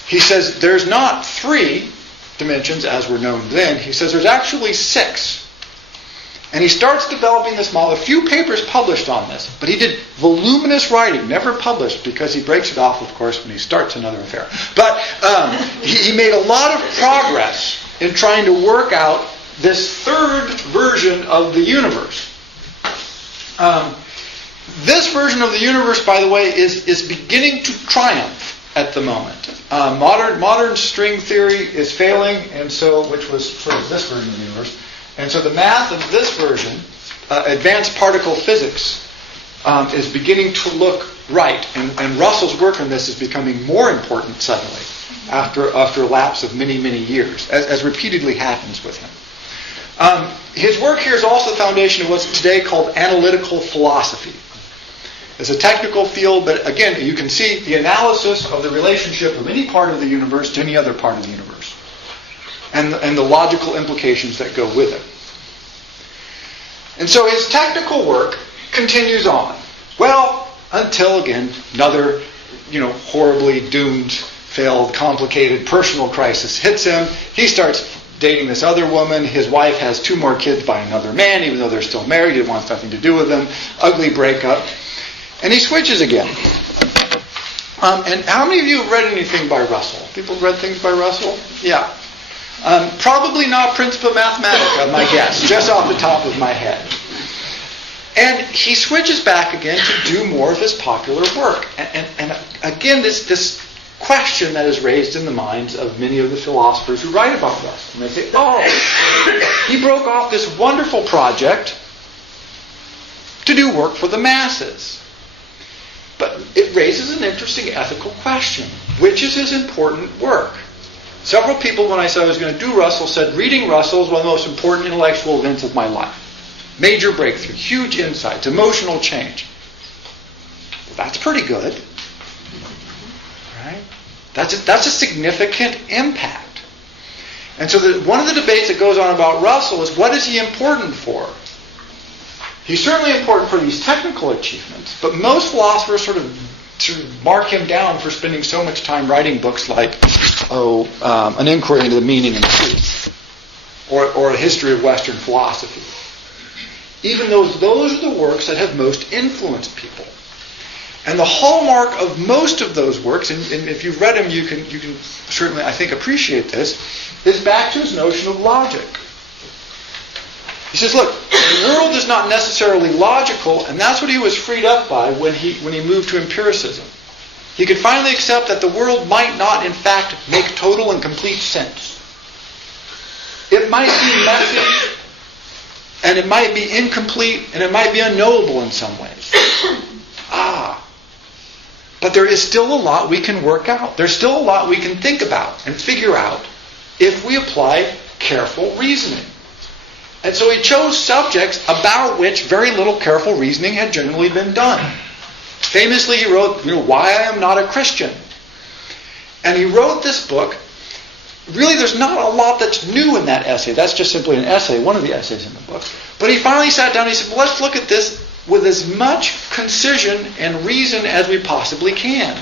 He says there's not 3 dimensions as were known then. He says there's actually 6. And he starts developing this model. A few papers published on this, but he did voluminous writing, never published, because he breaks it off, of course, when he starts another affair. But he made a lot of progress in trying to work out this 3rd version of the universe. This version of the universe, by the way, is beginning to triumph at the moment. Modern string theory is failing, and so, which was sort of this version of the universe. And so the math of this version, advanced particle physics, is beginning to look right. And Russell's work on this is becoming more important suddenly after a lapse of many, many years, as repeatedly happens with him. His work here is also the foundation of what's today called analytical philosophy. It's a technical field, but again, you can see the analysis of the relationship of any part of the universe to any other part of the universe. And the logical implications that go with it. And so his technical work continues on. Well, until again, another, horribly doomed failed, complicated personal crisis hits him. He starts dating this other woman. His wife has 2 more kids by another man, even though they're still married. He wants nothing to do with them. Ugly breakup. And he switches again. And how many of you have read anything by Russell? People read things by Russell? Yeah. Probably not Principia Mathematica, my guess, just off the top of my head. And he switches back again to do more of his popular work. And again, this question that is raised in the minds of many of the philosophers who write about Russell. And they say, oh, he broke off this wonderful project to do work for the masses. But it raises an interesting ethical question. Which is his important work? Several people, when I said I was going to do Russell, said reading Russell is one of the most important intellectual events of my life. Major breakthrough, huge insights, emotional change. Well, that's pretty good. Right? That's a significant impact. And so one of the debates that goes on about Russell is, what is he important for? He's certainly important for these technical achievements, but most philosophers sort of mark him down for spending so much time writing books like, An Inquiry into the Meaning and Truth, or A History of Western Philosophy. Even though those are the works that have most influenced people. And the hallmark of most of those works, and if you've read them, you can certainly, I think, appreciate this, is back to his notion of logic. He says, look, the world is not necessarily logical, and that's what he was freed up by when he moved to empiricism. He could finally accept that the world might not, in fact, make total and complete sense. It might be messy, and it might be incomplete, and it might be unknowable in some ways. But there is still a lot we can work out. There's still a lot we can think about and figure out if we apply careful reasoning. And so he chose subjects about which very little careful reasoning had generally been done. Famously, he wrote, Why I Am Not a Christian. And he wrote this book. Really, there's not a lot that's new in that essay. That's just simply an essay, one of the essays in the book. But he finally sat down and he said, well, let's look at this with as much concision and reason as we possibly can.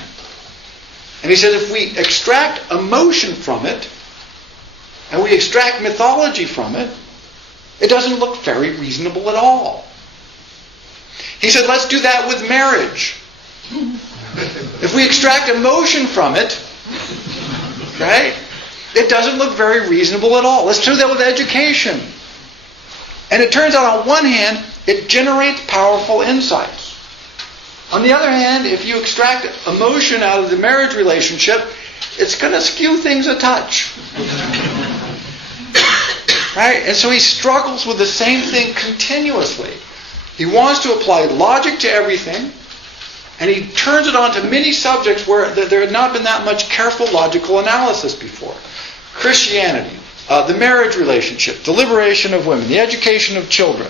And he said, if we extract emotion from it, and we extract mythology from it, it doesn't look very reasonable at all. He said, let's do that with marriage. If we extract emotion from it, right, it doesn't look very reasonable at all. Let's do that with education. And it turns out, on one hand, it generates powerful insights. On the other hand, if you extract emotion out of the marriage relationship, it's going to skew things a touch. Right? And so he struggles with the same thing continuously. He wants to apply logic to everything, and he turns it on to many subjects where there had not been that much careful logical analysis before. Christianity, the marriage relationship, the liberation of women, the education of children.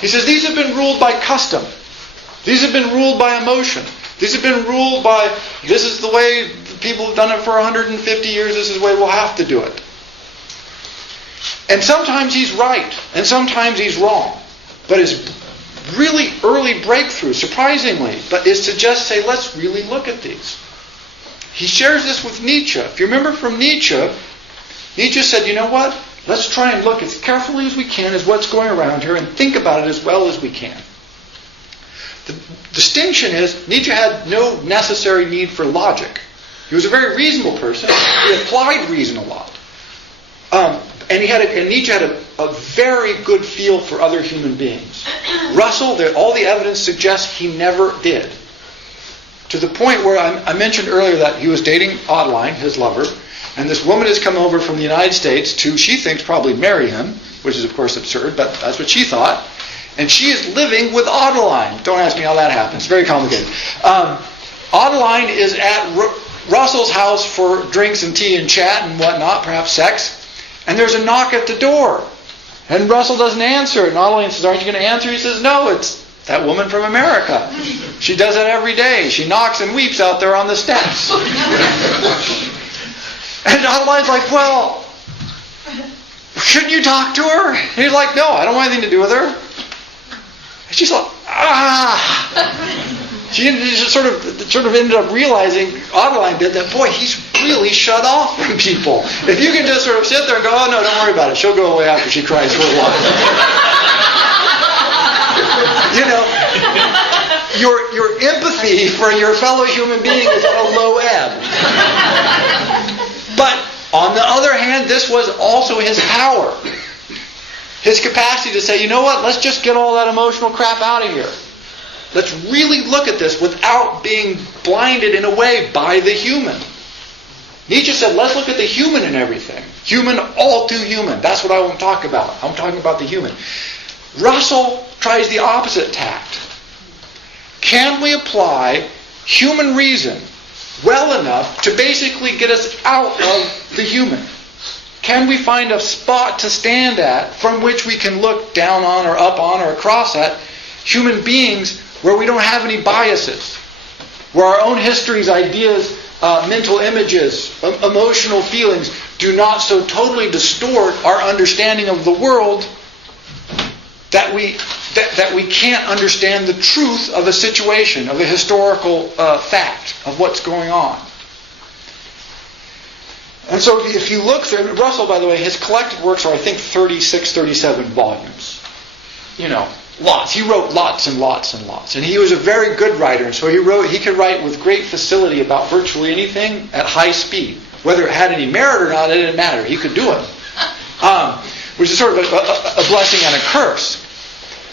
He says these have been ruled by custom. These have been ruled by emotion. These have been ruled by, this is the way people have done it for 150 years, this is the way we'll have to do it. And sometimes he's right, and sometimes he's wrong. But his really early breakthrough, surprisingly, is to just say, let's really look at these. He shares this with Nietzsche. If you remember from Nietzsche, Nietzsche said, you know what? Let's try and look as carefully as we can at what's going around here and think about it as well as we can. The distinction is, Nietzsche had no necessary need for logic. He was a very reasonable person. He applied reason a lot. And Nietzsche had a very good feel for other human beings. Russell, all the evidence suggests he never did. To the point where I mentioned earlier that he was dating Adeline, his lover, and this woman has come over from the United States to, she thinks, probably marry him, which is of course absurd, but that's what she thought. And she is living with Adeline. Don't ask me how that happens. It's very complicated. Adeline is at Russell's house for drinks and tea and chat and whatnot, perhaps sex. And there's a knock at the door. And Russell doesn't answer it. And Adeline says, aren't you going to answer? He says, no, it's that woman from America. She does that every day. She knocks and weeps out there on the steps. And Adeline's like, well, shouldn't you talk to her? And he's like, no, I don't want anything to do with her. And she's like, She sort of ended up realizing, Adeline did, that, boy, he's really shut off from people. If you can just sort of sit there and go, oh no, don't worry about it. She'll go away after she cries for a while. You know, your empathy for your fellow human being is at a low ebb. But on the other hand, this was also his power. His capacity to say, you know what, let's just get all that emotional crap out of here. Let's really look at this without being blinded in a way by the human. Nietzsche said, let's look at the human in everything. Human, all too human. That's what I won't talk about. I'm talking about the human. Russell tries the opposite tact. Can we apply human reason well enough to basically get us out of the human? Can we find a spot to stand at from which we can look down on or up on or across at human beings where we don't have any biases, where our own histories, ideas, mental images, emotional feelings do not so totally distort our understanding of the world that we can't understand the truth of a situation, of a historical fact, of what's going on. And so if you look through, Russell, by the way, his collected works are, I think, 36, 37 volumes. You know, lots. He wrote lots and lots and lots. And he was a very good writer, and so he could write with great facility about virtually anything at high speed. Whether it had any merit or not, it didn't matter. He could do it. Which is sort of a blessing and a curse.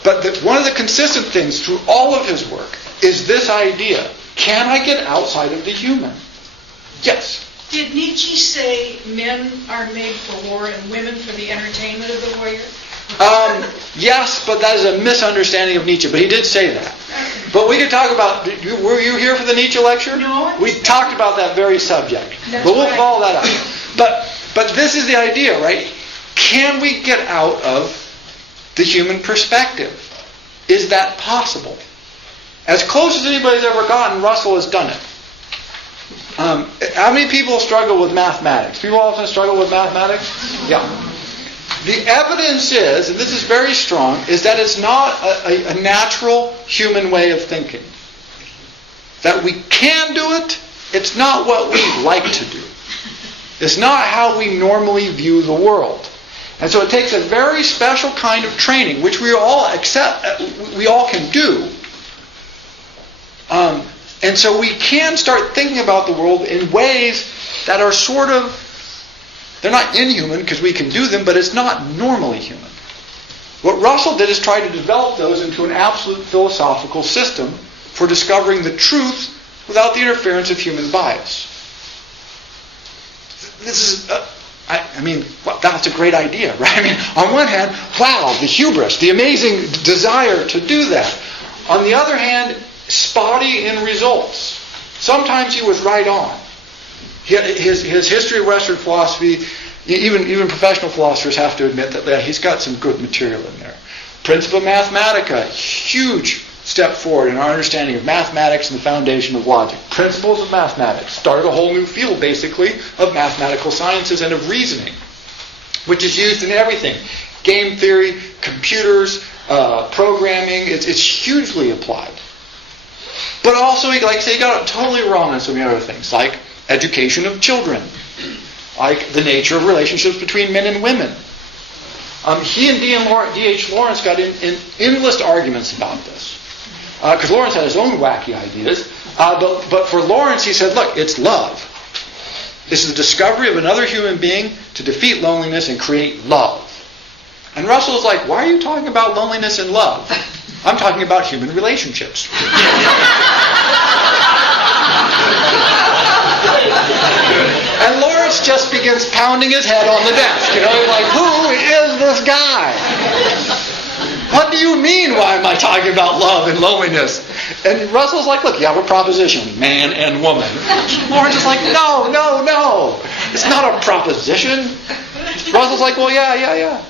But one of the consistent things through all of his work is this idea: can I get outside of the human? Yes. Did Nietzsche say men are made for war and women for the entertainment of the warrior? Yes, but that is a misunderstanding of Nietzsche. But he did say that. But we could talk about... Were you here for the Nietzsche lecture? No. We talked about that very subject. That's but we'll right. follow that up. But this is the idea, right? Can we get out of the human perspective? Is that possible? As close as anybody's ever gotten, Russell has done it. How many people struggle with mathematics? People often struggle with mathematics? Yeah. The evidence is, and this is very strong, is that it's not a natural human way of thinking. That we can do it, it's not what we like to do. It's not how we normally view the world. And so it takes a very special kind of training, which we all can do. And so we can start thinking about the world in ways that are sort of, they're not inhuman because we can do them, but it's not normally human. What Russell did is try to develop those into an absolute philosophical system for discovering the truth without the interference of human bias. This is, that's a great idea, right? I mean, on one hand, wow, the hubris, the amazing desire to do that. On the other hand, spotty in results. Sometimes he was right on. His history of Western philosophy, even professional philosophers have to admit that he's got some good material in there. Principia Mathematica, huge step forward in our understanding of mathematics and the foundation of logic. Principles of Mathematics started a whole new field, basically, of mathematical sciences and of reasoning, which is used in everything. Game theory, computers, programming, it's hugely applied. But also, he got it totally wrong on so many other things, like education of children, like the nature of relationships between men and women. He and D.H. Lawrence got in endless arguments about this. Because Lawrence had his own wacky ideas. But for Lawrence, he said, look, it's love. This is the discovery of another human being to defeat loneliness and create love. And Russell's like, why are you talking about loneliness and love? I'm talking about human relationships. And Lawrence just begins pounding his head on the desk. He's like, who is this guy? What do you mean, why am I talking about love and loneliness? And Russell's like, look, you have a proposition, man and woman. Lawrence is like, no. It's not a proposition. Russell's like, well, yeah.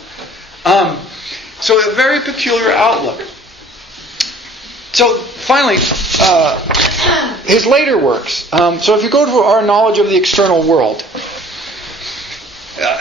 So a very peculiar outlook. So finally, his later works. So if you go to our knowledge of the external world,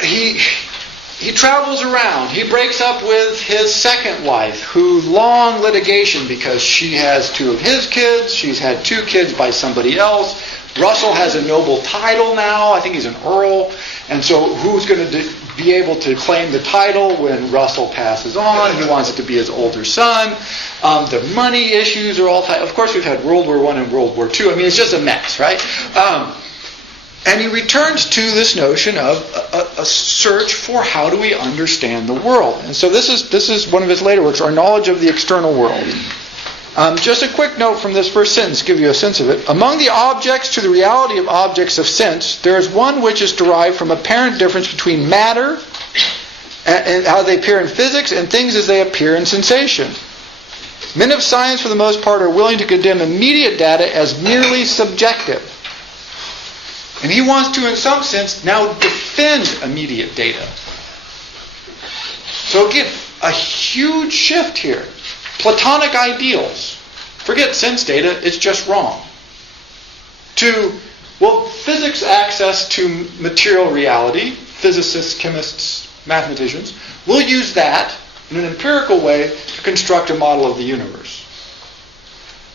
he travels around. He breaks up with his second wife, who long litigation because she has two of his kids. She's had two kids by somebody else. Russell has a noble title now. I think he's an earl. And so who's going to be able to claim the title when Russell passes on? He wants it to be his older son. The money issues are all tied. Of course, we've had World War I and World War II. I mean, it's just a mess, right? And he returns to this notion of a search for how do we understand the world. And so this is one of his later works, Our Knowledge of the External World. Just a quick note from this first sentence to give you a sense of it. Among the objects to the reality of objects of sense, there is one which is derived from apparent difference between matter and how they appear in physics and things as they appear in sensation. Men of science, for the most part, are willing to condemn immediate data as merely subjective. And he wants to, in some sense, now defend immediate data. So again, a huge shift here. Platonic ideals. Forget sense data, it's just wrong. To, physics access to material reality, physicists, chemists, mathematicians, will use that in an empirical way to construct a model of the universe.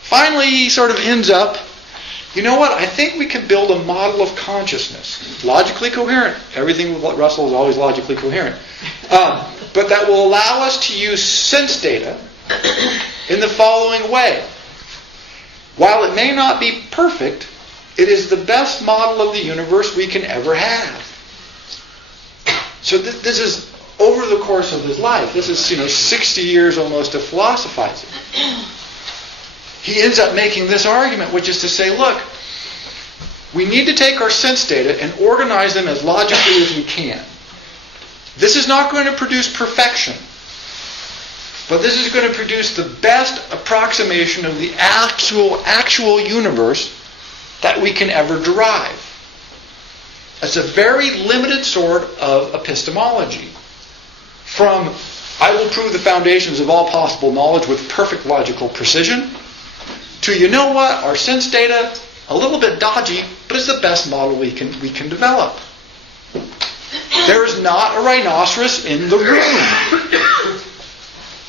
Finally, he sort of ends up, you know what, I think we can build a model of consciousness. Logically coherent. Everything with Russell is always logically coherent. But that will allow us to use sense data in the following way. While it may not be perfect, it is the best model of the universe we can ever have. So this is over the course of his life. This is 60 years almost of philosophizing. He ends up making this argument, which is to say, look, we need to take our sense data and organize them as logically as we can. This is not going to produce perfection. But this is going to produce the best approximation of the actual universe that we can ever derive. It's a very limited sort of epistemology. From, I will prove the foundations of all possible knowledge with perfect logical precision, to, you know what, our sense data, a little bit dodgy, but it's the best model we can develop. There is not a rhinoceros in the room.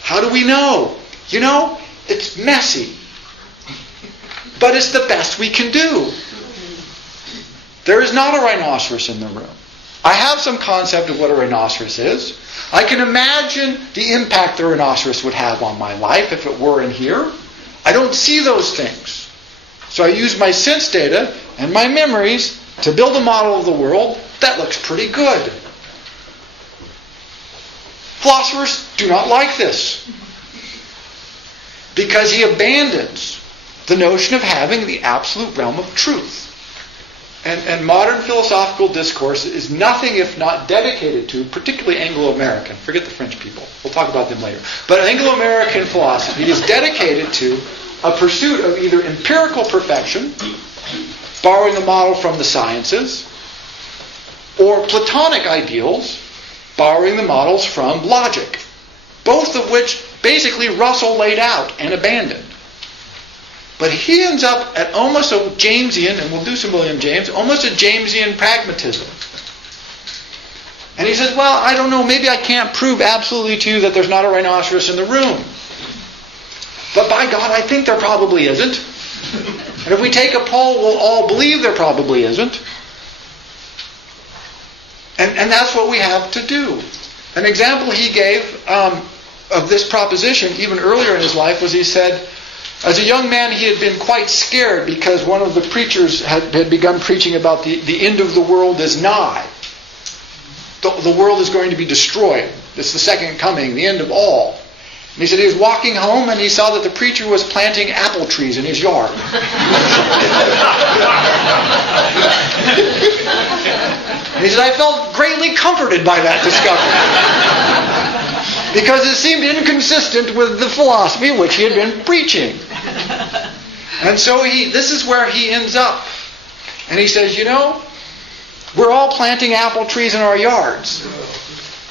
How do we know? It's messy. But it's the best we can do. There is not a rhinoceros in the room. I have some concept of what a rhinoceros is. I can imagine the impact the rhinoceros would have on my life if it were in here. I don't see those things. So I use my sense data and my memories to build a model of the world that looks pretty good. Philosophers do not like this because he abandons the notion of having the absolute realm of truth. And modern philosophical discourse is nothing if not dedicated to, particularly Anglo-American, forget the French people, we'll talk about them later, but Anglo-American philosophy is dedicated to a pursuit of either empirical perfection, borrowing the model from the sciences, or Platonic ideals, borrowing the models from logic, both of which basically Russell laid out and abandoned. But he ends up at almost a Jamesian, and we'll do some William James, almost a Jamesian pragmatism. And he says, well, I don't know, maybe I can't prove absolutely to you that there's not a rhinoceros in the room. But by God, I think there probably isn't. And if we take a poll, we'll all believe there probably isn't. And that's what we have to do. An example he gave of this proposition, even earlier in his life, was he said, as a young man, he had been quite scared because one of the preachers had begun preaching about the end of the world is nigh. The world is going to be destroyed. It's the second coming, the end of all. And he said he was walking home and he saw that the preacher was planting apple trees in his yard. And he said, I felt greatly comforted by that discovery. Because it seemed inconsistent with the philosophy which he had been preaching. And so this is where he ends up. And he says, we're all planting apple trees in our yards.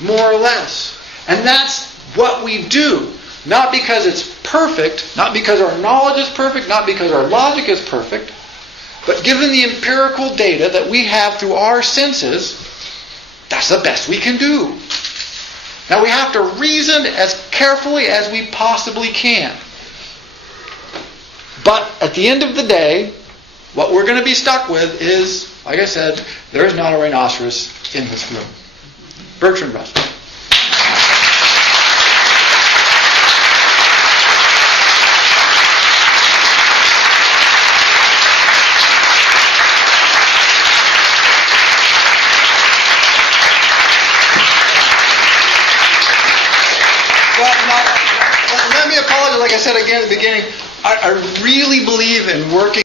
More or less. And that's what we do. Not because it's perfect, not because our knowledge is perfect, not because our logic is perfect, but given the empirical data that we have through our senses, that's the best we can do. Now we have to reason as carefully as we possibly can. But at the end of the day, what we're going to be stuck with is, like I said, there is not a rhinoceros in this room. Bertrand Russell. Let me apologize, like I said again at the beginning, I really believe in working